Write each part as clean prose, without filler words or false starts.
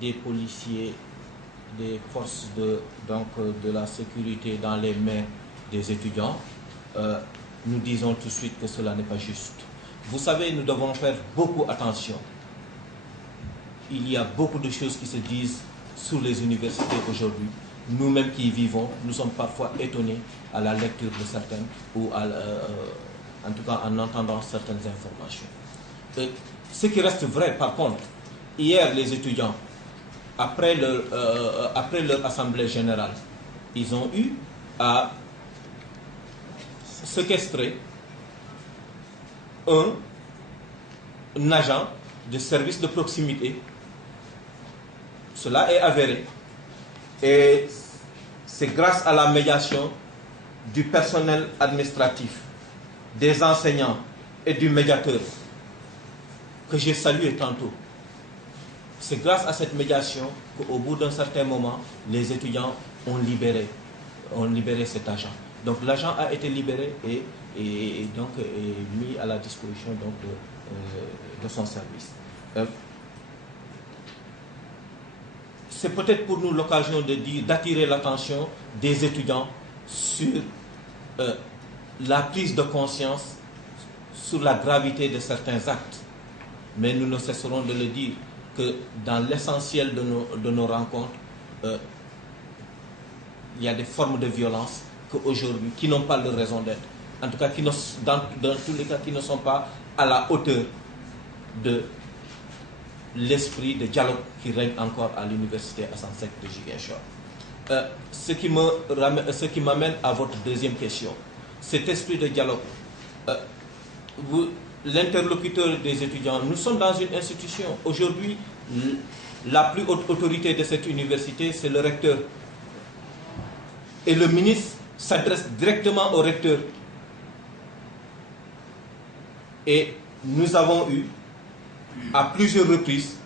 des policiers, des forces de la sécurité dans les mains des étudiants, nous disons tout de suite que cela n'est pas juste. Vous savez, nous devons faire beaucoup attention. Il y a beaucoup de choses qui se disent sur les universités aujourd'hui. Nous-mêmes qui y vivons, nous sommes parfois étonnés à la lecture de certaines ou en tout cas en entendant certaines informations. Ce qui reste vrai, par contre, hier les étudiants, après leur assemblée générale, ils ont eu à séquestrer un agent de service de proximité. Cela est avéré. Et c'est grâce à la médiation du personnel administratif, des enseignants et du médiateur que j'ai salué tantôt. C'est grâce à cette médiation qu'au bout d'un certain moment, les étudiants ont libéré cet agent. Donc l'agent a été libéré et donc est mis à la disposition donc, de son service. C'est peut-être pour nous l'occasion d'attirer l'attention des étudiants sur la prise de conscience, sur la gravité de certains actes. Mais nous ne cesserons de le dire que dans l'essentiel de nos rencontres, il y a des formes de violence qu'aujourd'hui, qui n'ont pas leur raison d'être. En tout cas, dans tous les cas, qui ne sont pas à la hauteur de l'esprit de dialogue qui règne encore à l'université Assane Seck de Ziguinchor. Ce qui m'amène à votre deuxième question. Cet esprit de dialogue, l'interlocuteur des étudiants, nous sommes dans une institution. Aujourd'hui, la plus haute autorité de cette université, c'est le recteur. Et le ministre s'adresse directement au recteur. Et nous avons eu, à plusieurs reprises,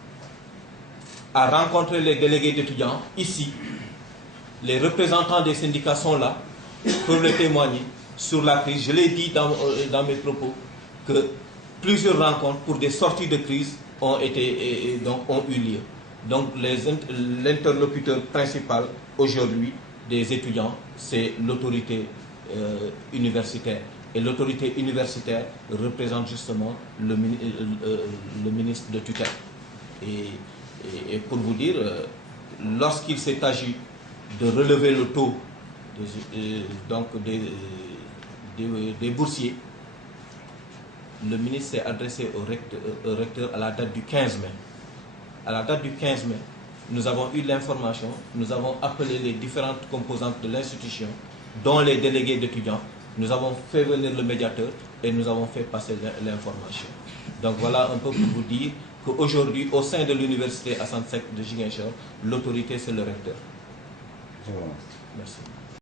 à rencontrer les délégués d'étudiants ici. Les représentants des syndicats sont là, peuvent le témoigner sur la crise. Je l'ai dit dans mes propos que plusieurs rencontres pour des sorties de crise ont eu lieu. Donc l'interlocuteur principal aujourd'hui des étudiants, c'est l'autorité universitaire. Et l'autorité universitaire représente justement le ministre de tutelle. Et pour vous dire, lorsqu'il s'est agi de relever le taux des boursiers, le ministre s'est adressé au recteur à la date du 15 mai. À la date du 15 mai, nous avons eu l'information, nous avons appelé les différentes composantes de l'institution, dont les délégués d'étudiants. Nous avons fait venir le médiateur et nous avons fait passer l'information. Donc voilà un peu pour vous dire qu'aujourd'hui, au sein de l'université Assane Seck de Ziguinchor, l'autorité c'est le recteur. Je vous remercie. Merci.